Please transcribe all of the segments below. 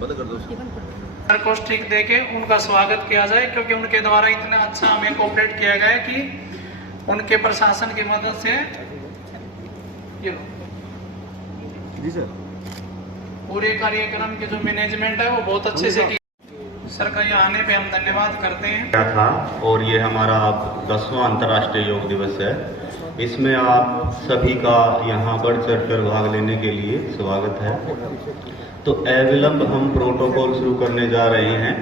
बंद कर दो को स्टिक देके उनका स्वागत किया जाए, क्योंकि उनके द्वारा इतना अच्छा हमें कोऑपरेट किया गया है कि उनके प्रशासन की मदद से ये जी सर पूरे कार्यक्रम के जो मैनेजमेंट है वो बहुत अच्छे से की। सर का यहाँ आने पे हम धन्यवाद करते हैं। क्या था, और ये हमारा 10वां अंतर्राष्ट्रीय योग दिवस है। इसमें आप सभी का यहाँ बढ़ चढ़कर भाग लेने के लिए स्वागत है। तो अविलंब हम प्रोटोकॉल शुरू करने जा रहे हैं।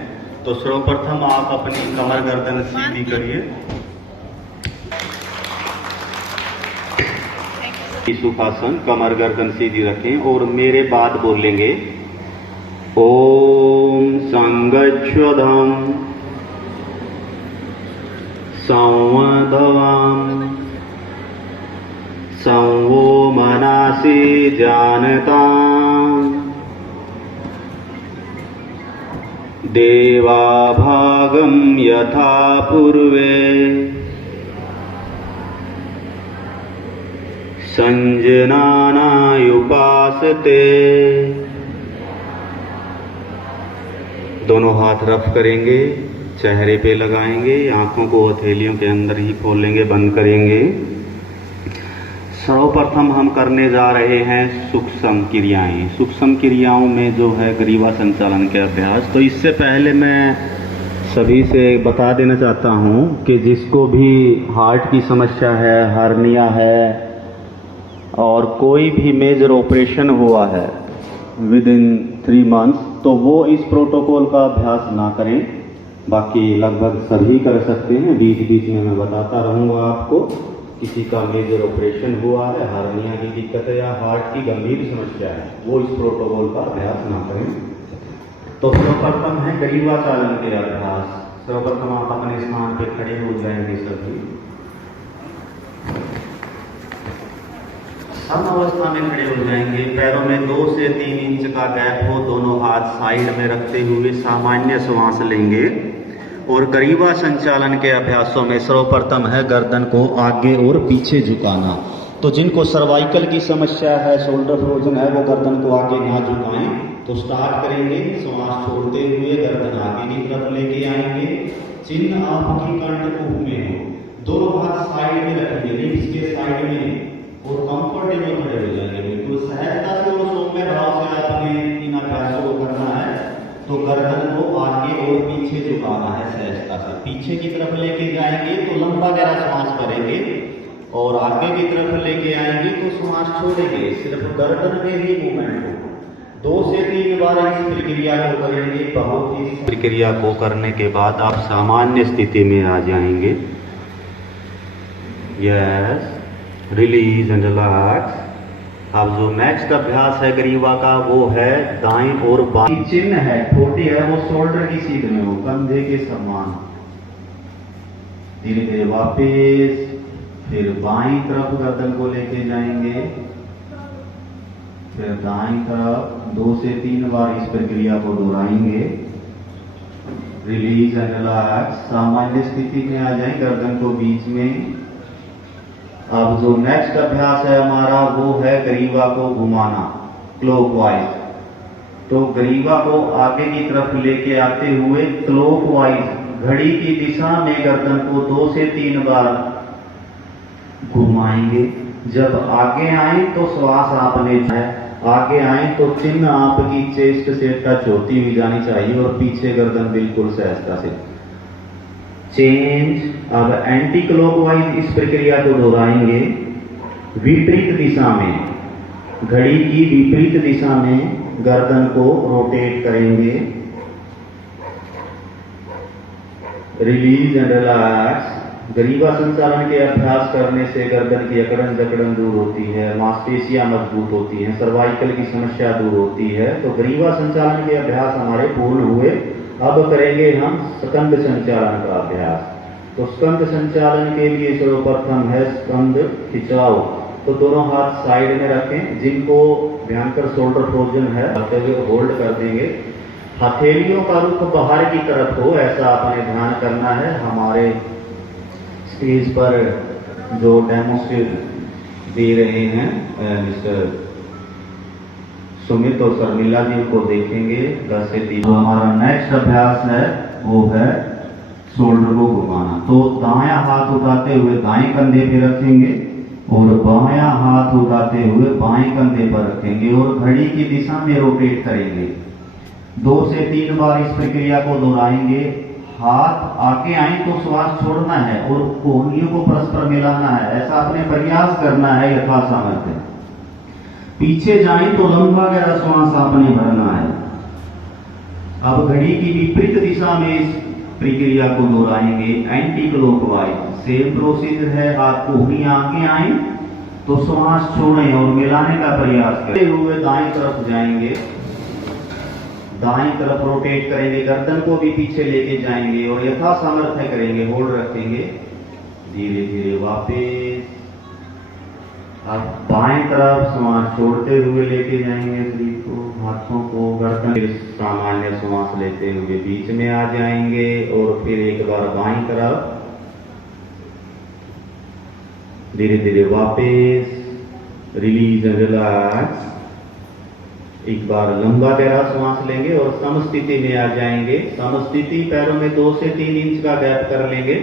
तो सर्वप्रथम आप अपनी कमर गर्दन सीधी करिए, सुखासन, कमर गर्दन सीधी रखें और मेरे बाद बोलेंगे ओम संगच्छदं संवदवाम संवो मनासि जानताम् देवाभागं यथा पूर्वे संजनानाय उपासते। दोनों हाथ रफ करेंगे, चेहरे पे लगाएंगे, आंखों को हथेलियों के अंदर ही खोलेंगे, बंद करेंगे। सर्वप्रथम हम करने जा रहे हैं सूक्ष्म क्रियाएं। सूक्ष्म क्रियाओं में जो है ग्रीवा संचालन के अभ्यास। तो इससे पहले मैं सभी से बता देना चाहता हूं कि जिसको भी हार्ट की समस्या है, हार्निया है और कोई भी मेजर ऑपरेशन हुआ है विद इन 3 मंथ्स, तो वो इस प्रोटोकॉल का अभ्यास ना करें। बाकी लगभग सभी कर सकते हैं। बीच बीच में मैं बताता रहूँगा आपको। किसी का मेजर ऑपरेशन हुआ है, हार्निया की दिक्कत है या हार्ट की गंभीर समस्या है, वो इस प्रोटोकॉल का अभ्यास ना करें। तो सर्वप्रथम है ग्रीवा चालन के अभ्यास। सर्वप्रथम आप अपने स्थान पे खड़े हो जाएंगे सभी। सम अवस्था में खड़े हो जाएंगे। पैरों में 2 से 3 इंच का गैप हो। दोनों हाथ साइड में रखते हुए सामान्य श्वास लेंगे। और ग्रीवा संचालन के अभ्यासों में सर्वप्रथम है गर्दन को आगे और पीछे झुकाना। तो जिनको सर्वाइकल की समस्या है, शोल्डर फ्रोजन है, वो गर्दन को आगे ना झुकाएं। तो स्टार्ट करेंगे श्वास छोड़ते हुए गर्दन आगे की तरफ लेके आएंगे। चिन्ह आपकी कंठकूप में हो। दोनों हाथ साइड में रखेंगे, रिब्स के साइड में, और कंफर्टेबल खड़े हो जाएंगे। बिल्कुल सहजता से और सौम्य भाव से आपने इन अभ्यासों को करना है। तो गर्दन को आगे और पीछे झुकाना है सहजता से। पीछे की तरफ लेके जाएंगे तो लंबा गहरा श्वास भरेंगे, और आगे की तरफ लेके आएंगे तो श्वास छोड़ेंगे। सिर्फ गर्दन में ही मूवमेंट हो। 2 से 3 बार इस प्रक्रिया को करेंगे। बहुत ही प्रक्रिया को करने के बाद आप सामान्य स्थिति में आ जाएंगे। Yes, release and relax. अब जो नेक्स्ट अभ्यास है ग्रीवा का, वो है दाएं और बाएं। चिन्ह है, ठोड़ी है, वो शोल्डर की सीध में हो, कंधे के समान। धीरे धीरे वापस, फिर बाईं तरफ गर्दन को लेके जाएंगे, फिर दाईं तरफ 2 से 3 बार इस प्रक्रिया को दोहराएंगे। Release and relax. सामान्य स्थिति में आ जाए, गर्दन को बीच में। अब जो नेक्स्ट अभ्यास है हमारा, वो है ग्रीवा को घुमाना क्लॉकवाइज। तो ग्रीवा को आगे की तरफ लेके आते हुए क्लॉकवाइज घड़ी की दिशा में गर्दन को 2 से 3 बार घुमाएंगे। जब आगे आए तो श्वास आपने आगे आए तो चिन्ह आपकी चेस्ट से टच होती हुई जानी चाहिए, और पीछे गर्दन बिल्कुल सहजता से। चेंज। अब एंटी क्लॉकवाइज इस प्रक्रिया को दोहराएंगे विपरीत दिशा में। घड़ी की विपरीत दिशा में गर्दन को रोटेट करेंगे। Release and relax. ग्रीवा संचालन के अभ्यास करने से गर्दन की अकड़न जकड़न दूर होती है, मांसपेशियां मजबूत होती हैं, सर्वाइकल की समस्या दूर होती है। तो ग्रीवा संचालन के अभ्यास हमारे पूर्ण हुए। अब करेंगे हम स्कंद संचालन का अभ्यास। तो स्कंद संचालन के लिए सर्वप्रथम है स्कंद खिंचाव। तो दोनों हाथ साइड में रखें। जिनको भयंकर शोल्डर फ्रोजन है करते हुए होल्ड कर देंगे। हथेलियों का रुख बाहर की तरफ हो, ऐसा आपने ध्यान करना है। हमारे स्टेज पर जो डेमोस्ट्रेट दे रहे हैं मिस्टर सुमित और शर्मिला जी, उनको देखेंगे 10 से 30। तो हमारा नेक्स्ट अभ्यास है वो है शोल्डर को घुमाना। तो दायां हाथ उठाते हुए दाएं कंधे पे रखेंगे और बायां हाथ उठाते हुए बाएं कंधे पर रखेंगे और घड़ी की दिशा में रोटेट करेंगे। 2 से 3 बार इस प्रक्रिया को दोहराएंगे। हाथ आगे आए तो श्वास छोड़ना है और कोहनियों को परस्पर मिलाना है, ऐसा आपने प्रयास करना है यथासामर्थ्य। पीछे जाए तो लंबा गहरा श्वास आपने भरना है। अब घड़ी की विपरीत दिशा में इस प्रक्रिया को दोहराएंगे, एंटी क्लॉकवाइज। सेम प्रोसीजर है। हाथ कोहनियां आगे आए तो श्वास छोड़ें और मिलाने का प्रयास करते हुए दाएं तरफ जाएंगे, दाएं तरफ रोटेट करेंगे, गर्दन को भी पीछे लेके जाएंगे और यथा सामर्थ्य करेंगे, होल्ड रखेंगे। धीरे धीरे वापस अब बाएं तरफ श्वास छोड़ते हुए लेके जाएंगे शरीर को, हाथों को गर्दन। फिर सामान्य श्वास लेते हुए बीच में आ जाएंगे और फिर एक बार बाएं तरफ धीरे धीरे वापस रिलीज एंड रिलैक्स। एक बार लंबा गहरा श्वास लेंगे और समस्थिति में आ जाएंगे। समस्थिति पैरों में 2 से 3 इंच का गैप कर लेंगे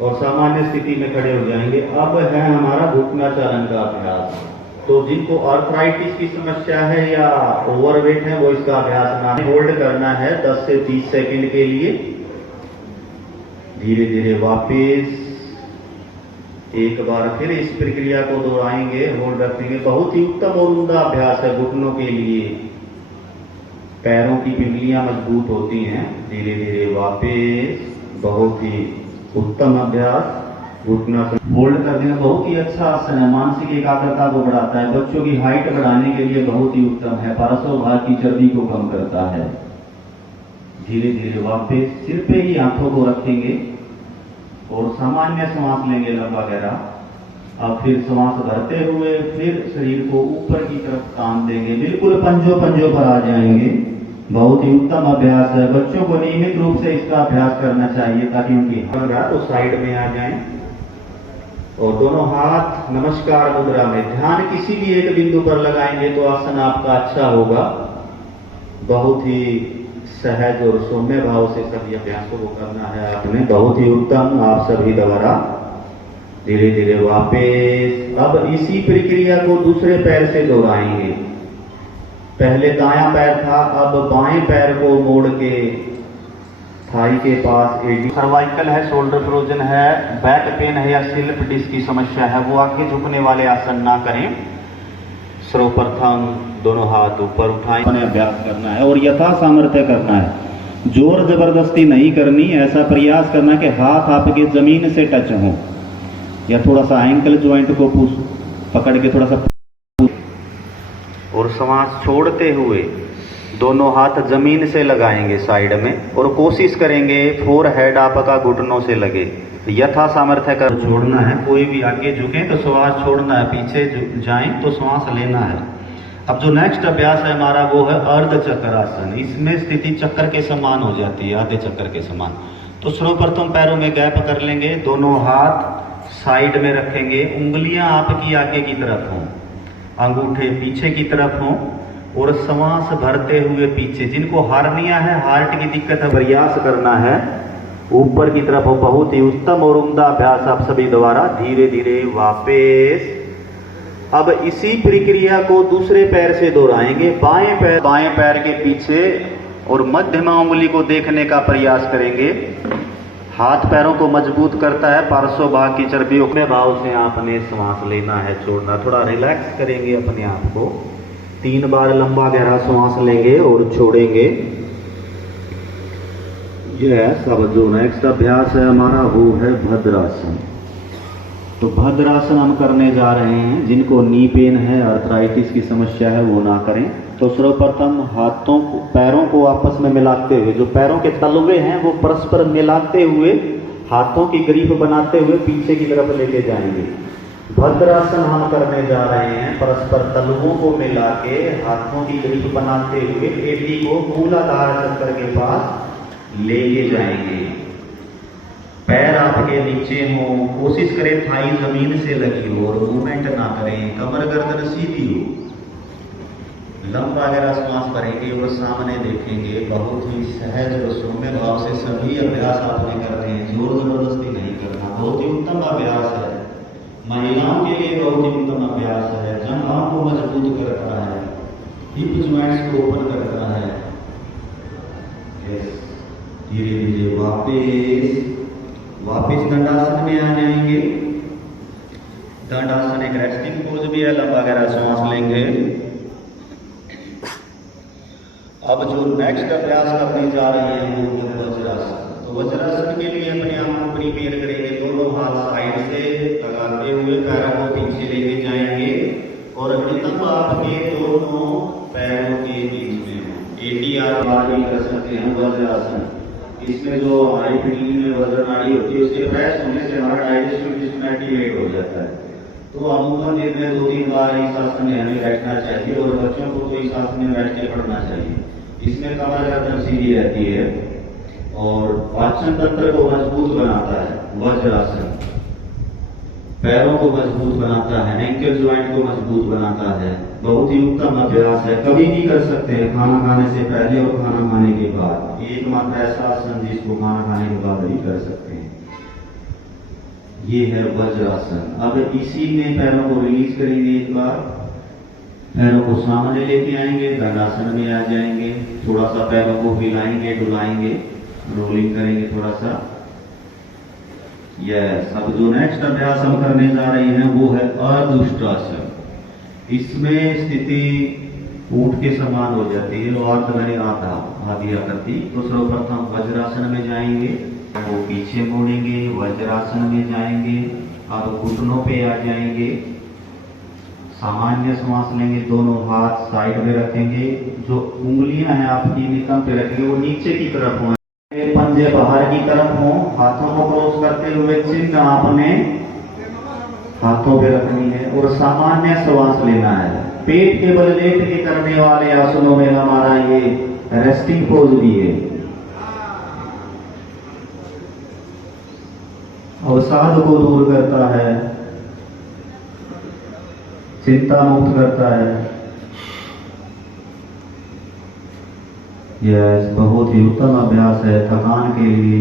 और सामान्य स्थिति में खड़े हो जाएंगे। अब है हमारा घुटना चालन का अभ्यास। तो जिनको आर्थराइटिस की समस्या है या ओवरवेट है वो इसका अभ्यास ना होल्ड करना है 10 से 30 सेकंड के लिए। धीरे धीरे वापस एक बार फिर इस प्रक्रिया को दोहराएंगे, होल्ड रखेंगे। बहुत ही उत्तम और उम्दा अभ्यास है घुटनों के लिए। पैरों की पिंडलियां मजबूत होती हैं। धीरे धीरे वापस, बहुत ही उत्तम अभ्यास। घुटना होल्ड कर देना बहुत ही अच्छा आसन है, मानसिक एकाग्रता को बढ़ाता है, बच्चों की हाइट बढ़ाने के लिए बहुत ही उत्तम है, पार्श्व भाग की चर्बी को कम करता है। धीरे धीरे वापस सिर पे ही हाथों को रखेंगे और सामान्य श्वास लेंगे लंबा गहरा। अब फिर श्वास भरते हुए फिर शरीर को ऊपर की तरफ तान देंगे, बिल्कुल पंजों पर आ जाएंगे। बहुत ही उत्तम अभ्यास है। बच्चों को नियमित रूप से इसका अभ्यास करना चाहिए ताकि उनकी हंगा तो साइड में आ जाए और दोनों हाथ नमस्कार मुद्रा में। ध्यान किसी भी एक बिंदु पर लगाएंगे तो आसन आपका अच्छा होगा। बहुत ही सहज और सौम्य भाव से सभी अभ्यासों को करना है आपने। बहुत ही उत्तम। आप सभी द्वारा धीरे धीरे वापस। अब इसी प्रक्रिया को दूसरे पैर से दोहराएंगे। पहले दायां पैर था, अब बाएं पैर को मोड़ के थाई के पास सर्वाइकल है, शोल्डर फ्रोजन है, बैक पेन है या स्लिप डिस्क की समस्या है वो आगे झुकने वाले आसन ना करें। सर्वप्रथम दोनों हाथ ऊपर उठाएं, अभ्यास करना है और यथा सामर्थ्य करना है। जोर जबरदस्ती नहीं करनी, ऐसा प्रयास करना कि हाथ आपके जमीन से टच हो या थोड़ा सा एंकल ज्वाइंट को पकड़ के थोड़ा सा, और श्वास छोड़ते हुए दोनों हाथ जमीन से लगाएंगे साइड में और कोशिश करेंगे फोरहेड आपका घुटनों से लगे। यथा सामर्थ्य कर छोड़ना है। कोई भी आगे झुके तो श्वास छोड़ना है, पीछे जाएं तो श्वास लेना है। अब जो नेक्स्ट अभ्यास है हमारा वो है अर्ध चक्रासन। इसमें स्थिति चक्कर के समान हो जाती है, आधे चक्कर के समान। तो सर्वप्रथम पैरों में गैप कर लेंगे, दोनों हाथ साइड में रखेंगे, उंगलियां आपकी आगे की तरफ हों, अंगूठे पीछे की तरफ हों और श्वास भरते हुए पीछे। जिनको हार्निया है, हार्ट की दिक्कत है, प्रयास करना है ऊपर की तरफ हो। बहुत ही उत्तम और उम्दा अभ्यास आप सभी द्वारा। धीरे धीरे वापस। अब इसी प्रक्रिया को दूसरे पैर से दोहराएंगे। बाएं पैर के पीछे और मध्यमा उंगली को देखने का प्रयास करेंगे। हाथ पैरों को मजबूत करता है, पार्श्व भाग की चर्बियों में भाव से आपने श्वास लेना है, छोड़ना। थोड़ा रिलैक्स करेंगे अपने आप को। 3 बार लंबा गहरा श्वास लेंगे और छोड़ेंगे। यह सब जो नेक्स्ट अभ्यास है हमारा वो है भद्रासन। तो भद्रासन हम करने जा रहे हैं। जिनको नी पेन है, आर्थराइटिस की समस्या है वो ना करें। तो सर्वप्रथम हाथों को, पैरों को आपस में मिलाते हुए, जो पैरों के तलवे हैं वो परस्पर मिलाते हुए, हाथों की ग्रिप बनाते हुए पीछे की तरफ लेके जाएंगे। भद्रासन हम करने जा रहे हैं। परस्पर तलवों को मिला के हाथों की ग्रिप बनाते हुए एडी को मूलाधार चक्र के पास लेके जाएंगे। पैर आपके नीचे हो, कोशिश करें थाई जमीन से लगी हो और मूवमेंट ना करें, कमर गर्दन सीधी हो। लंबा गहरा श्वास भरेंगे और सामने देखेंगे। बहुत ही सहज और सौम्य भाव से सभी अभ्यास आपने करने हैं, जोर जबरदस्ती नहीं करना। बहुत ही उत्तम अभ्यास है, महिलाओं के लिए बहुत ही उत्तम अभ्यास है। जंघों को मजबूत करता है, हिप ज्वाइंट्स को ओपन करता है। धीरे धीरे वापस दंडासन में आ जाएंगे। दंडासन एक रेस्टिंग पोज भी है, लंबा गहरा श्वास लेंगे। अब जो नेक्स्ट अभ्यास करने जा रहे हैं वो है वज्रासन। तो वज्रासन के लिए अपने आप को प्रिपेयर करेंगे। दोनों हाथ साइड से लगाते हुए पैरों को पीछे लेके जाएंगे और नितंब आपके दोनों पैरों के बीच में हो। एटीआर बार भी कर सकते हैं वज्रासन। इसमें जो हमारी पिंडली में वज्र नाड़ी होती है उसके प्रेस होने से हमारा डाइजेस्टिव सिस्टम एक्टिवेट हो जाता है। तो अमूमन दिन में 2-3 बार इस आसन में हमें बैठना चाहिए और बच्चों को तो इस आसन में बैठ के पढ़ना चाहिए। इसमें कमर गर्दन सीधी रहती है और पाचन तंत्र को मजबूत बनाता है वज्रासन। पैरों को मजबूत बनाता है, एंकल ज्वाइंट को मजबूत बनाता है। बहुत ही उत्तम अभ्यास है, कभी भी कर सकते हैं, खाना खाने से पहले और खाना खाने के बाद। एकमात्र ऐसा आसन जिसको खाना खाने के बाद भी कर सकते हैं। ये है वज्रासन। अब इसी में पैरों को रिलीज करेंगे। एक बार पैरों को सामने लेके आएंगे, दंडासन में आ जाएंगे। थोड़ा सा पैरों को हिलाएंगे, डुलाएंगे, रोलिंग करेंगे थोड़ा सा। यस। अब जो नेक्स्ट अभ्यास हम करने जा रहे हैं वो है अर्धउष्ट्रासन। इसमें स्थिति ऊंट के समान हो जाती है और मैंने आ दिया करती। तो सर्वप्रथम वज्रासन में जाएंगे, वो पीछे मोड़ेंगे, वज्रासन में जाएंगे। अब घुटनों पे आ जाएंगे, सामान्य श्वास लेंगे, दोनों हाथ साइड में रखेंगे। जो उंगलियां हैं आपकी नितंब पे रखेंगे वो नीचे की तरफ हों, पंजे बाहर की तरफ हों। हाथों को क्रॉस करते हुए चिन्ह आपने हाथों पे रखनी है और सामान्य श्वास लेना है। पेट के बल लेट के करने वाले आसनों में हमारा ये रेस्टिंग पोज भी है। अवसाद को दूर करता है, चिंता मुक्त करता है। यह बहुत ही उत्तम अभ्यास है थकान के लिए।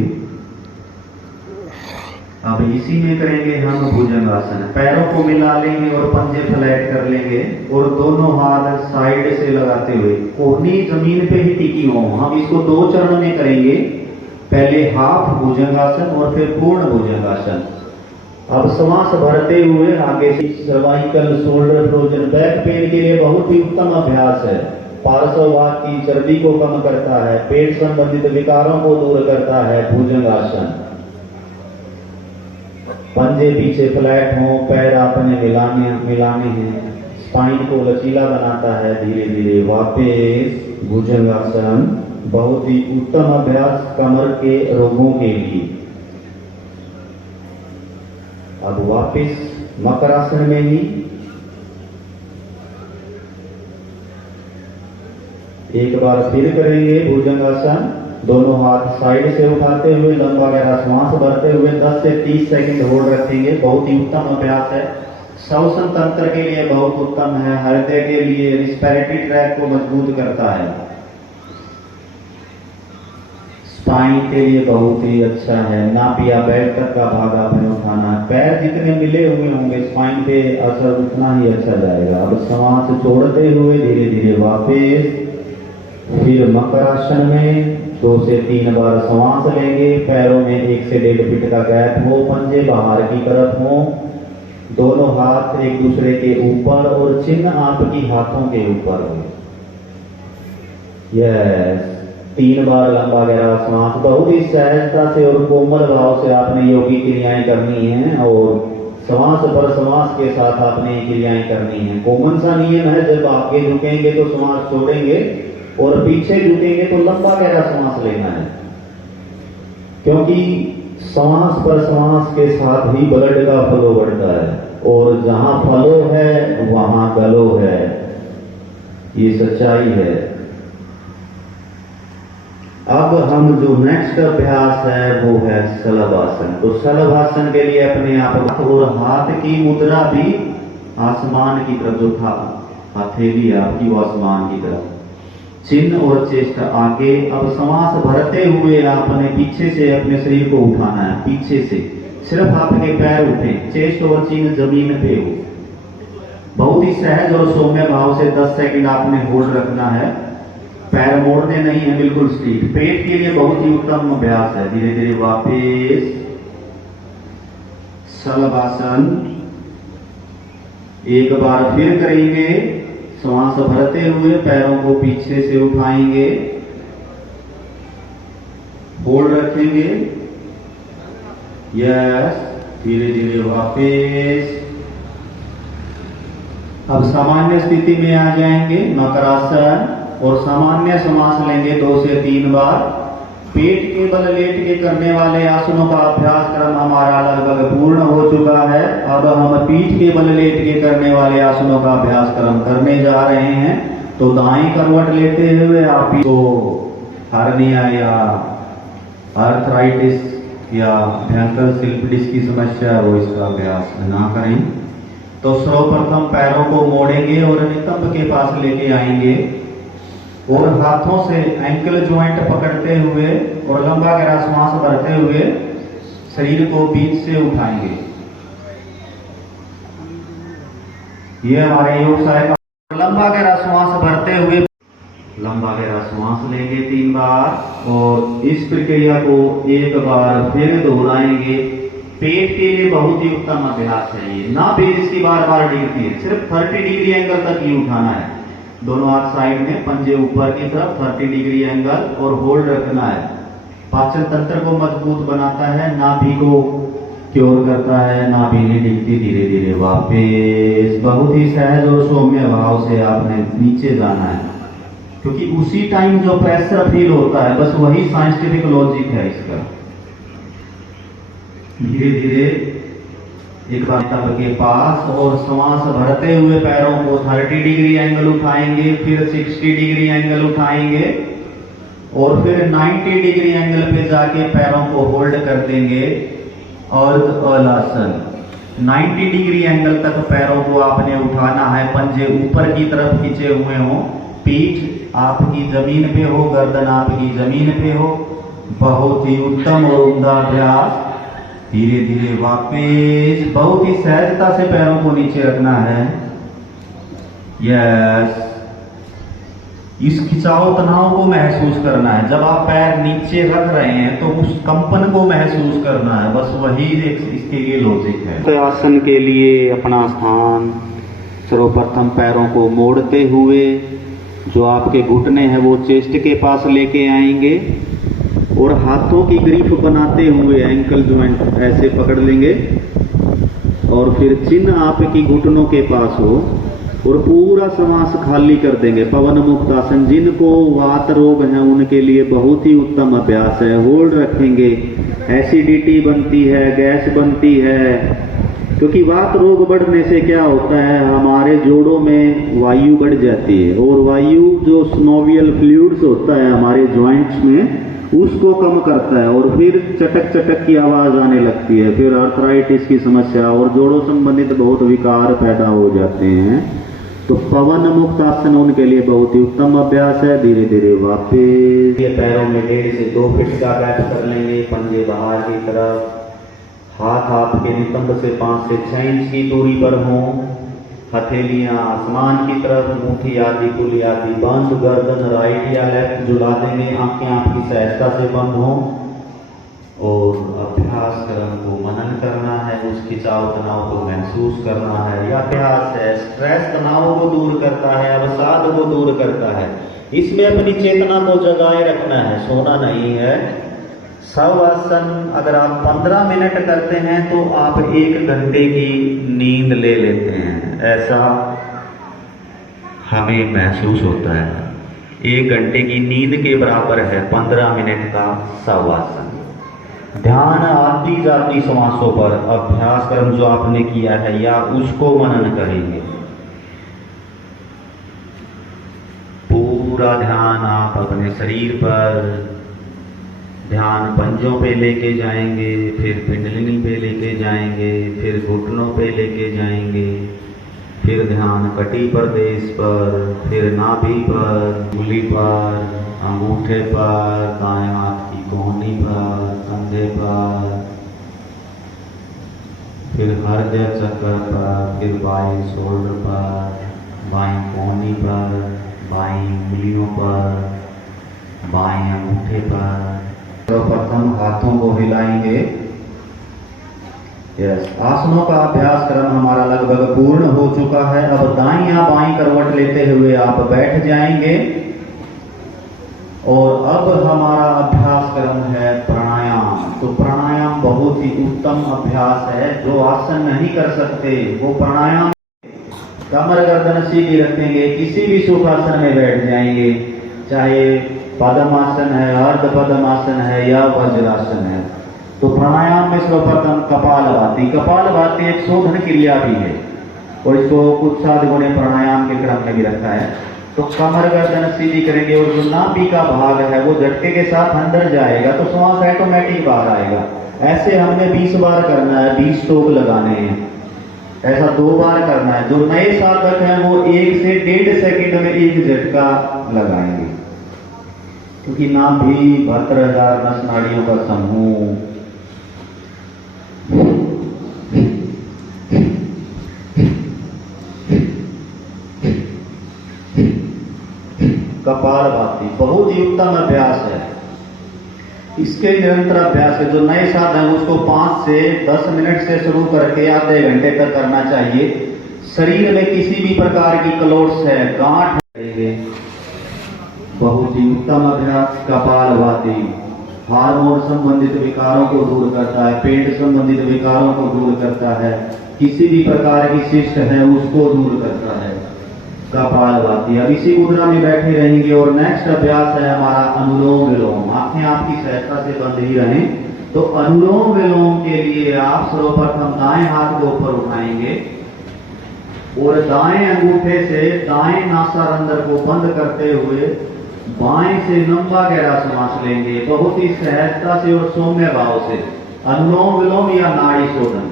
अब इसी में करेंगे हम भुजंगासन। पैरों को मिला लेंगे और पंजे फ्लैट कर लेंगे और दोनों हाथ साइड से लगाते हुए कोहनी जमीन पे ही टिकी हो। हम इसको 2 चरण में करेंगे, पहले हाफ भुजंगासन और फिर पूर्ण भुजंगासन। अब श्वास भरते हुए आगे से cervical, shoulder, frozen back pain के लिए बहुत ही उत्तम अभ्यास है। पार्श्ववात की चर्बी को कम करता है, पेट संबंधित विकारों को दूर करता है भुजंगासन। पंजे पीछे फ्लैट हों, पैर आपने मिलाने हैं, स्पाइन को लचीला बनाता है। धीरे धीरे वापस भुजंगासन। बहुत ही उत्तम अभ्यास कमर के रोगों के लिए। अब वापस मकरासन में ही एक बार फिर करेंगे भुजंगासन। दोनों हाथ साइड से उठाते हुए लंबा गहरा श्वास भरते हुए 10 से 30 सेकंड होल्ड रखेंगे। बहुत ही उत्तम अभ्यास है, श्वसन तंत्र के लिए बहुत उत्तम है, हृदय के लिए, रिस्पिरेटरी ट्रैक को मजबूत करता है, स्पाइन के लिए बहुत ही अच्छा है। नाभिया बेल्ट तक का भाग आपने उठाना है। पैर जितने मिले हुए होंगे स्पाइन पे असर उतना ही अच्छा जाएगा। अब श्वास छोड़ते हुए धीरे धीरे वापस फिर मकरासन में 2 से 3 बार श्वास लेंगे। पैरों में 1 से 1.5 फीट का गैप हो, पंजे बाहर की तरफ हो, दोनों हाथ एक दूसरे के ऊपर और चिन्ह आपकी हाथों के ऊपर हो। यस। 3 बार लंबा गहरा श्वास बहुत ही सहजता से और कोमल भाव से आपने योगी क्रियाएं करनी है और श्वास पर श्वास के साथ आपने क्रियाएं करनी है। कॉमन सा नियम है, जब आगे झुकेंगे तो श्वास छोड़ेंगे और पीछे झुकेंगे तो लंबा गहरा श्वास लेना है, क्योंकि श्वास पर श्वास के साथ ही ब्लड का फ्लो बढ़ता है। और जहां फलो है वहां गलो है, ये सच्चाई है। अब हम जो नेक्स्ट अभ्यास है वो है शलभासन। तो शलभासन के लिए अपने आप और हाथ की मुद्रा भी आसमान की तरफ, जो था हथेली आपकी वो आसमान की तरफ, चिन्ह और चेस्ट आगे। अब श्वास भरते हुए आपने पीछे से अपने शरीर को उठाना है, पीछे से सिर्फ आपके पैर उठे, चेस्ट और चिन्ह जमीन पे हो। बहुत ही सहज और सौम्य भाव से 10 सेकंड आपने होल्ड रखना है, पैर मोड़ने नहीं है, बिल्कुल स्ट्रेट। पेट के लिए बहुत ही उत्तम अभ्यास है। धीरे धीरे वापस शलभासन एक बार फिर करेंगे। श्वास भरते हुए पैरों को पीछे से उठाएंगे, होल्ड रखेंगे, यस। धीरे धीरे वापस। अब सामान्य स्थिति में आ जाएंगे, मकरासन, और सामान्य श्वास लेंगे 2 से 3 बार। पेट के बल लेट के करने वाले आसनों का अभ्यास क्रम हमारा लगभग पूर्ण हो चुका है। अब हम पीठ के बल लेट के करने वाले आसनों का अभ्यास क्रम करने जा रहे हैं। तो दाएं करवट लेते हुए आप को हर्निया या आर्थराइटिस या भयंकर स्लिप डिस्क की समस्या है वो इसका अभ्यास ना करें। तो सर्वप्रथम पैरों को मोड़ेंगे और नितंब के पास लेके आएंगे और हाथों से एंकल ज्वाइंट पकड़ते हुए और लंबा गहरा श्वास भरते हुए शरीर को बीच से उठाएंगे। ये हमारे योग सहायक। लंबा गहरा श्वास भरते हुए लंबा गहरा श्वास लेंगे 3 बार और इस प्रक्रिया को एक बार फिर दोहराएंगे। पेट के लिए बहुत ही उत्तम अभ्यास है ये, ना पेट इसकी बार बार डिगती है, सिर्फ 30 डिग्री एंगल तक ही उठाना है। दोनों हाथ साइड में, पंजे ऊपर की तरफ, 30 डिग्री एंगल और होल्ड रखना है। पाचन तंत्र को मजबूत बनाता है, नाभि को क्योर करता है, नाभि नहीं डिगती। धीरे धीरे वापस बहुत ही सहज और सौम्य भाव से आपने नीचे जाना है, क्योंकि उसी टाइम जो प्रेशर फील होता है बस वही साइंटिफिक लॉजिक है इसका। धीरे धीरे एक बार तब के पास और श्वास भरते हुए पैरों को 30 डिग्री एंगल उठाएंगे, फिर 60 डिग्री एंगल उठाएंगे और फिर 90 डिग्री एंगल पे जाके पैरों को होल्ड कर देंगे। अर्धहलासन 90 डिग्री एंगल तक पैरों को आपने उठाना है, पंजे ऊपर की तरफ खींचे हुए हो, पीठ आपकी जमीन पे हो, गर्दन आपकी जमीन पे हो। बहुत ही उत्तम और उम्दा अभ्यास। धीरे धीरे वापस बहुत ही सहजता से पैरों को नीचे रखना है, यस। इस खिंचाव तनाव को महसूस करना है। जब आप पैर नीचे रख रहे हैं तो उस कंपन को महसूस करना है, बस वही इसके लिए लॉजिक है। तो आसन के लिए अपना स्थान सर्वप्रथम पैरों को मोड़ते हुए जो आपके घुटने हैं वो चेस्ट के पास लेके आएंगे और हाथों की ग्रिप बनाते हुए एंकल ज्वाइंट ऐसे पकड़ लेंगे और फिर चिन्ह आपकी घुटनों के पास हो और पूरा श्वास खाली कर देंगे। पवन मुक्त आसन, जिनको वात रोग है उनके लिए बहुत ही उत्तम अभ्यास है। होल्ड रखेंगे, एसिडिटी बनती है, गैस बनती है, क्योंकि वात रोग बढ़ने से क्या होता है, हमारे जोड़ों में वायु बढ़ जाती है और वायु जो स्नोवियल फ्लूइड्स होता है हमारे ज्वाइंट्स में उसको कम करता है और फिर चटक चटक की आवाज आने लगती है, फिर आर्थराइटिस की समस्या और जोड़ों संबंधित बहुत विकार पैदा हो जाते हैं। तो पवन मुक्त आसन उनके लिए बहुत ही उत्तम अभ्यास है। धीरे धीरे वापस ये पैरों में 1.5 से 2 फीट का गैप कर लेंगे, पंजे बाहर की तरफ, हाथ आपके नितंब से 5 से 6 इंच की दूरी पर हों, हथेलियां आसमान की तरफ, मुट्ठी आदि कुली आदि बंद, गर्दन राइट या लेफ्ट झुला देंगे, आंखें आपकी सहजता से बंद हों और अभ्यास क्रम को मनन करना है, उस खिंचाव तनाव को महसूस करना है। यह अभ्यास है, स्ट्रेस तनाव को दूर करता है, अवसाद को दूर करता है। इसमें अपनी चेतना को जगाए रखना है, सोना नहीं है। शवासन अगर आप 15 मिनट करते हैं तो आप 1 घंटे की नींद ले लेते हैं, ऐसा हमें महसूस होता है। 1 घंटे की नींद के बराबर है 15 मिनट का शवासन। ध्यान आती जाती श्वासों पर अभ्यास कर्म जो आपने किया है या उसको मनन करेंगे। पूरा ध्यान आप अपने शरीर पर, ध्यान पंजों पे लेके जाएंगे, फिर पिंडलिनी पे लेके जाएंगे, फिर घुटनों पे लेके जाएंगे, फिर ध्यान कटी प्रदेश पर, फिर नाभि पर, उंगली पर, अंगूठे पर, दाएं हाथ की कोहनी पर, कंधे पर, फिर हृदय चक्र पर, फिर बाएं शोल्डर पर, बाएं कोहनी पर, बाएं उंगलियों पर, बाएं अंगूठे पर। सर्वप्रथम हाथों को हिलाएंगे। यस, आसनों का अभ्यास क्रम हमारा लगभग पूर्ण हो चुका है। अब दाईं या बाईं करवट लेते हुए आप बैठ जाएंगे और अब हमारा अभ्यास क्रम है प्राणायाम। तो प्राणायाम बहुत ही उत्तम अभ्यास है। जो आसन नहीं कर सकते वो प्राणायाम, कमर गर्दन सीधी रखेंगे, किसी भी सुखासन में बैठ जाएंगे, चाहे पद्मासन है, अर्ध पद्मासन है या वज्रासन है। तो प्राणायाम में सर्वप्रथम कपालभाति एक शोधन क्रिया भी है और इसको कुछ साधकों ने प्राणायाम के क्रम में भी रखा है। तो कमर गर्दन सीधी करेंगे और जो नाभि का भाग है वो झटके के साथ अंदर जाएगा तो श्वास ऑटोमेटिक बाहर आएगा। ऐसे हमने 20 बार करना है, 20 टोक लगाने हैं। ऐसा 2 बार करना है। जो नए साधक हैं वो 1 से 1.5 सेकंड में एक झटका लगाएंगे, क्योंकि नाभि 72,000 नस नाड़ियों का समूह। कपालभाति बहुत ही उत्तम अभ्यास है। इसके निरंतर अभ्यास है। जो नए साधक हैं उसको 5 से 10 मिनट से शुरू करके आधे घंटे तक करना चाहिए। शरीर में किसी भी प्रकार की क्लोट्स है, गांठ है, बहुत ही उत्तम अभ्यास। कपालभाति हार्मोन संबंधित विकारों को दूर करता है, पेट संबंधित विकारों को दूर करता है, किसी भी प्रकार की शिष्ट है उसको दूर करता है कपालभाति। अब इसी मुद्रा में बैठे रहेंगे और नेक्स्ट अभ्यास है हमारा अनुलोम विलोम। आंखें आपकी सहजता से बंद ही रहें। तो अनुलोम विलोम के लिए आप सर्वप्रथम दाएं हाथ को ऊपर उठाएंगे और दाएं अंगूठे से दाएं नासारंध्र को बंद करते हुए बाएं से लंबा गहरा सांस लेंगे, बहुत ही सहजता से और सौम्य भाव से। अनुलोम विलोम या नाड़ी शोधन।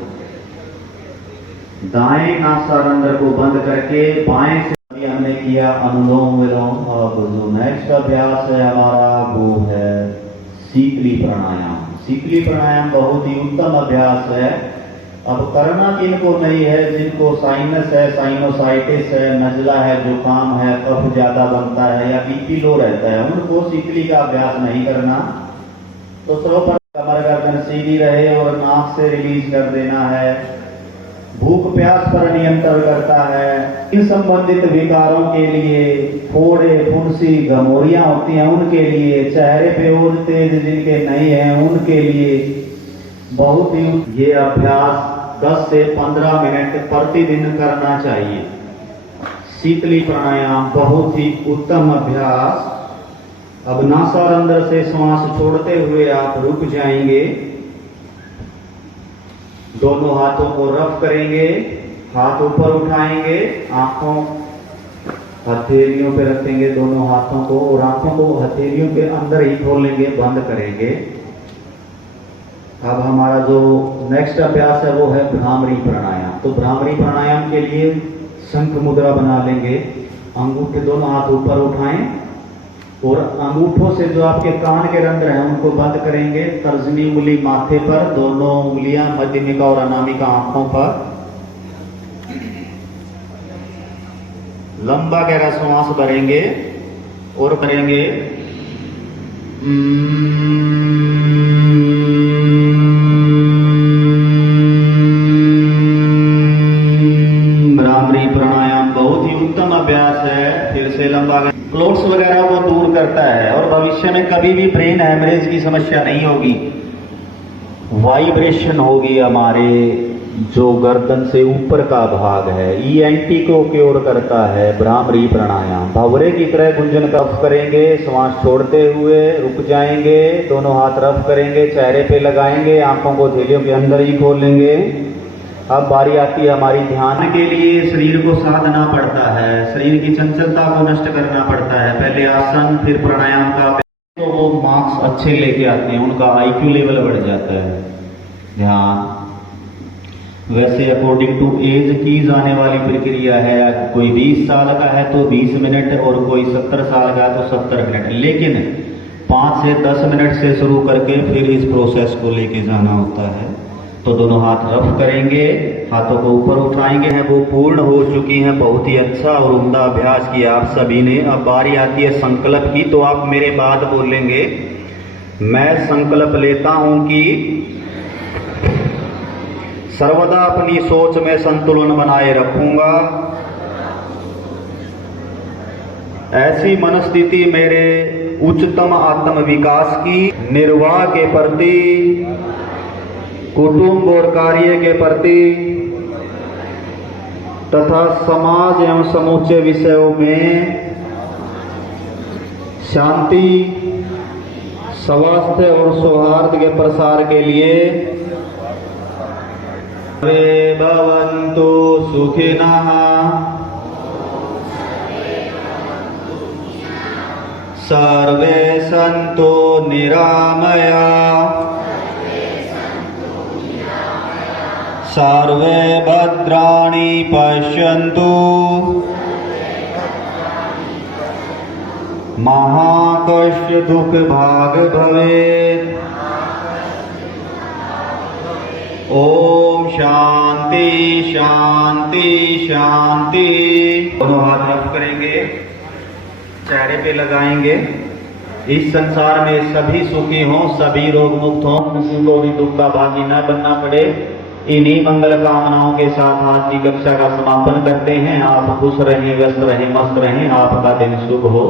दाएं नासारंध्र को बंद करके बाएं से हमने किया अनुलोम विलोम। अब जो नेक्स्ट अभ्यास है हमारा वो है शीतली प्राणायाम। शीतली प्राणायाम बहुत ही उत्तम अभ्यास है। अब करना किनको नहीं है, जिनको साइनस है, साइनोसाइटिस है, नजला है, जुकाम है, कफ ज्यादा बनता है या बीपी लो रहता है, उनको शीतली का अभ्यास नहीं करना। तो सर्वप्रथम कमर गर्दन सीधी रहे और नाक से रिलीज कर देना है। भूख प्यास पर नियंत्रण करता है। इन संबंधित विकारों के लिए, फोड़े, फुंसी, घमोरियां होती हैं उनके लिए, चेहरे पे ओज तेज जिनके नहीं है उनके लिए बहुत ही ये अभ्यास 10 से 15 मिनट प्रतिदिन करना चाहिए। शीतली प्राणायाम बहुत ही उत्तम अभ्यास। अब नासारंध्र से श्वास छोड़ते हुए आप रुक जाएंगे। दोनों हाथों को रफ करेंगे, हाथ ऊपर उठाएंगे, आंखों हथेलियों पे रखेंगे दोनों हाथों को और आंखों को हथेलियों के अंदर ही खोलेंगे, बंद करेंगे। अब हमारा जो नेक्स्ट अभ्यास है वो है भ्रामरी प्राणायाम। तो भ्रामरी प्राणायाम के लिए शंख मुद्रा बना लेंगे। अंगूठे दोनों हाथ ऊपर उठाएं और अंगूठों से जो आपके कान के रंध्र हैं उनको बंद करेंगे। तर्जनी उंगली माथे पर, दोनों उंगलियां मध्यमिका और अनामिका आंखों पर। लंबा गहरा श्वास भरेंगे और करेंगे भ्रामरी प्राणायाम बहुत ही उत्तम अभ्यास है। फिर से लंबा क्लोट्स वगैरह को दूर करता है और भविष्य में कभी भी ब्रेन हैमरेज की समस्या नहीं होगी। वाइब्रेशन होगी हमारे जो गर्दन से ऊपर का भाग है, ईएनटी को क्योर करता है भ्रामरी प्राणायाम। भंवरे की तरह गुंजन का रफ करेंगे, श्वास छोड़ते हुए रुक जाएंगे, दोनों हाथ रफ करेंगे, चेहरे पे लगाएंगे, आंखों को झिल्लियों के अंदर ही खोल लेंगे। अब बारी आती है हमारी ध्यान के लिए। शरीर को साधना पड़ता है, शरीर की चंचलता को नष्ट करना पड़ता है। पहले आसन, फिर प्राणायाम का, तो वो मार्क्स अच्छे लेके आते हैं, उनका आईक्यू लेवल बढ़ जाता है। ध्यान वैसे अकॉर्डिंग टू एज की जाने वाली प्रक्रिया है। कोई 20 साल का है तो 20 मिनट, और कोई 70 साल का है तो 70 मिनट, लेकिन 5 से 10 मिनट से शुरू करके फिर इस प्रोसेस को लेके जाना होता है। तो दोनों हाथ रफ करेंगे, हाथों को ऊपर उठाएंगे, हैं वो पूर्ण हो चुकी हैं। बहुत ही अच्छा और उम्दा अभ्यास किया आप सभी ने। अब बारी आती है संकल्प की, तो आप मेरे बाद बोलेंगे। मैं संकल्प लेता हूं कि सर्वदा अपनी सोच में संतुलन बनाए रखूंगा। ऐसी मनस्थिति मेरे उच्चतम आत्म विकास की, निर्वाह के प्रति, कुटुंब और कार्य के प्रति तथा समाज एवं समूचे विषयों में शांति, स्वास्थ्य और सौहार्द के प्रसार के लिए सर्वे भवन्तु सुखिनः, सर्वे सन्तु निरामयाः, सर्वे भद्राणि पश्यन्तु, महाकष्ट दुख भाग भवेत्। ओम शांति शांति शांति। दोनों हाथ रफ करेंगे, चेहरे पे लगाएंगे। इस संसार में सभी सुखी हों, सभी रोग मुक्त हों, किसी को भी दुख का भागी न बनना पड़े। इन्हीं मंगल कामनाओं के साथ आज की कक्षा का समापन करते हैं। आप खुश रहें, व्यस्त रहें, मस्त रहें। आपका दिन शुभ हो।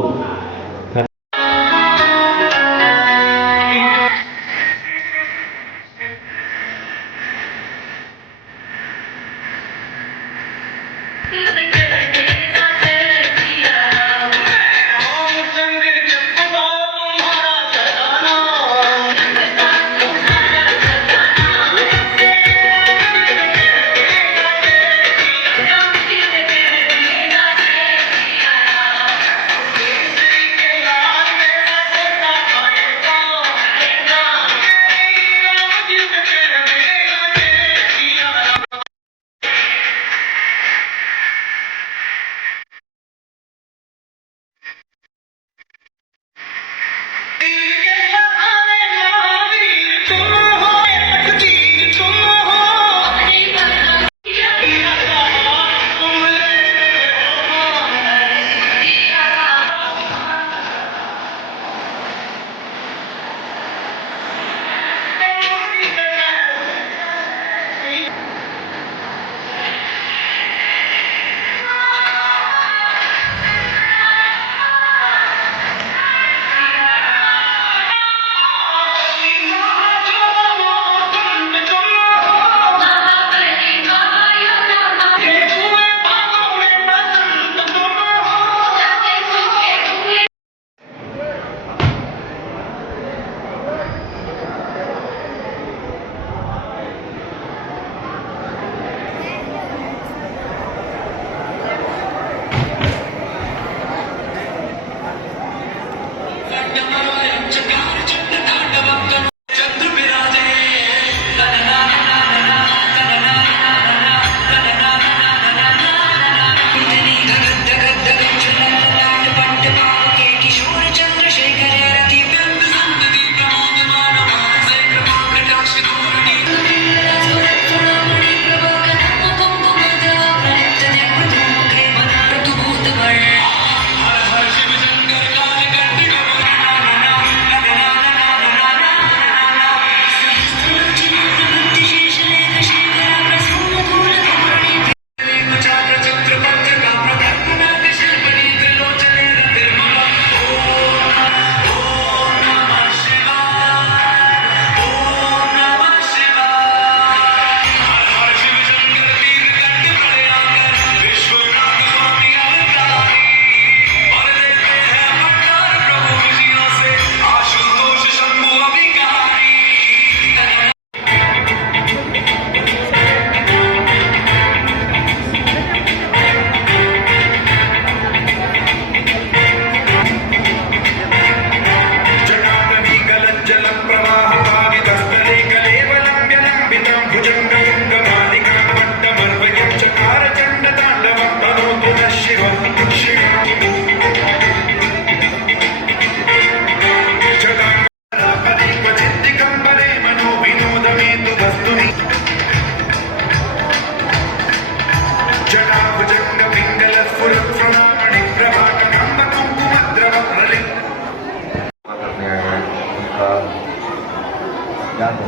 ध्यान हो,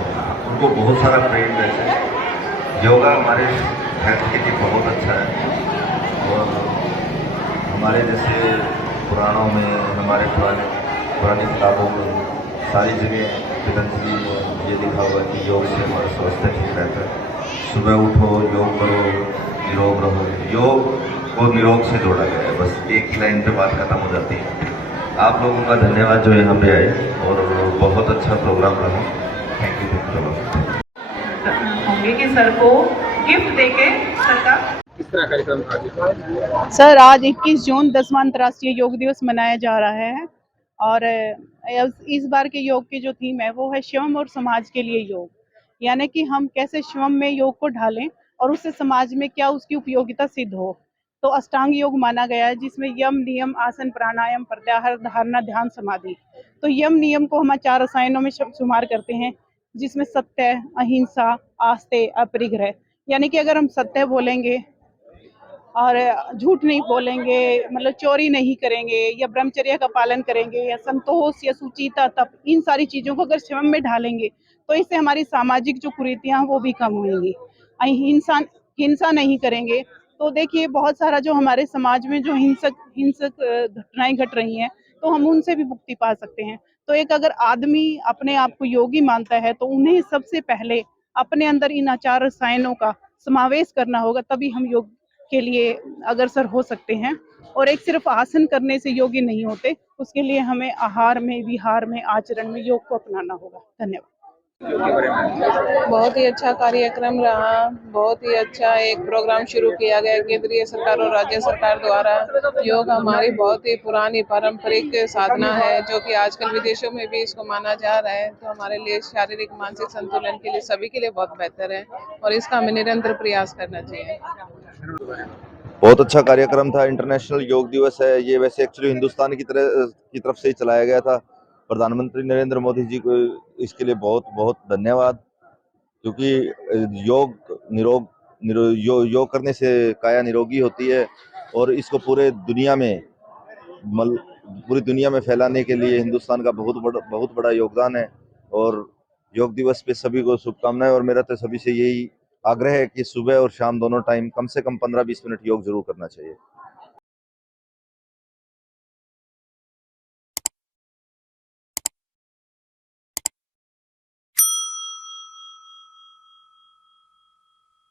उनको बहुत सारा क्रेडिट वैसे योगा हमारे हेल्थ के लिए बहुत अच्छा है। और हमारे जैसे पुराणों में, हमारे पुरानी किताबों में सारी जगह पतंजलि में ये लिखा हुआ है कि योग से हमारा स्वास्थ्य ठीक रहता है। सुबह उठो, योग करो, निरोग रहो। योग को निरोग से जोड़ा गया है, बस एक ही लाइन पे बात खत्म हो जाती है। आप लोगों का धन्यवाद जो यहाँ पे आए, और बहुत अच्छा प्रोग्राम रहा। Thank you. होंगे कि सर को गिफ्ट देके सर का किस तरह कार्यक्रम था? सर आज 21 जून 10वां अंतर्राष्ट्रीय योग दिवस मनाया जा रहा है और इस बार के योग की जो थीम है वो है श्रम और समाज के लिए योग, यानी कि हम कैसे श्रम में योग को ढालें और उससे समाज में क्या उसकी उपयोगिता सिद्ध हो। तो अष्टांग योग माना गया है जिसमें यम, नियम, आसन, प्राणायाम, प्रत्याहार, धारणा, ध्यान, समाधि। तो यम नियम को हम 4 रसायनों में शुमार करते हैं, जिसमें सत्य, अहिंसा, आस्ते, अपरिग्रह। यानी कि अगर हम सत्य बोलेंगे और झूठ नहीं बोलेंगे, मतलब चोरी नहीं करेंगे, या ब्रह्मचर्य का पालन करेंगे, या संतोष या सुचिता, तप, इन सारी चीजों को अगर श्रम में ढालेंगे तो इससे हमारी सामाजिक जो कुरीतियां वो भी कम होंगी। हिंसा नहीं करेंगे तो देखिए बहुत सारा जो हमारे समाज में जो हिंसक घटनाएं घट रही हैं तो हम उनसे भी मुक्ति पा सकते हैं। तो एक अगर आदमी अपने आप को योगी मानता है तो उन्हें सबसे पहले अपने अंदर इन 4 रसायनों का समावेश करना होगा, तभी हम योग के लिए अग्रसर हो सकते हैं। और एक सिर्फ आसन करने से योगी नहीं होते, उसके लिए हमें आहार में, विहार में, आचरण में योग को अपनाना होगा। धन्यवाद। बहुत ही अच्छा कार्यक्रम रहा। बहुत ही अच्छा एक प्रोग्राम शुरू किया गया केंद्रीय सरकार और राज्य सरकार द्वारा। योग हमारी बहुत ही पुरानी पारंपरिक साधना है जो कि आजकल विदेशों में भी इसको माना जा रहा है। तो हमारे लिए शारीरिक मानसिक संतुलन के लिए सभी के लिए बहुत बेहतर है और इसका हमें निरंतर प्रयास करना चाहिए। बहुत अच्छा कार्यक्रम था। इंटरनेशनल योग दिवस है ये, वैसे एक्चुअली हिंदुस्तान की तरफ से ही चलाया गया था। प्रधानमंत्री नरेंद्र मोदी जी को इसके लिए बहुत बहुत धन्यवाद, क्योंकि योग करने से काया निरोगी होती है और इसको पूरी दुनिया में फैलाने के लिए हिंदुस्तान का बहुत बड़ा योगदान है। और योग दिवस पे सभी को शुभकामनाएं, और मेरा तो सभी से यही आग्रह है कि सुबह और शाम दोनों टाइम कम से कम 15-20 मिनट योग जरूर करना चाहिए।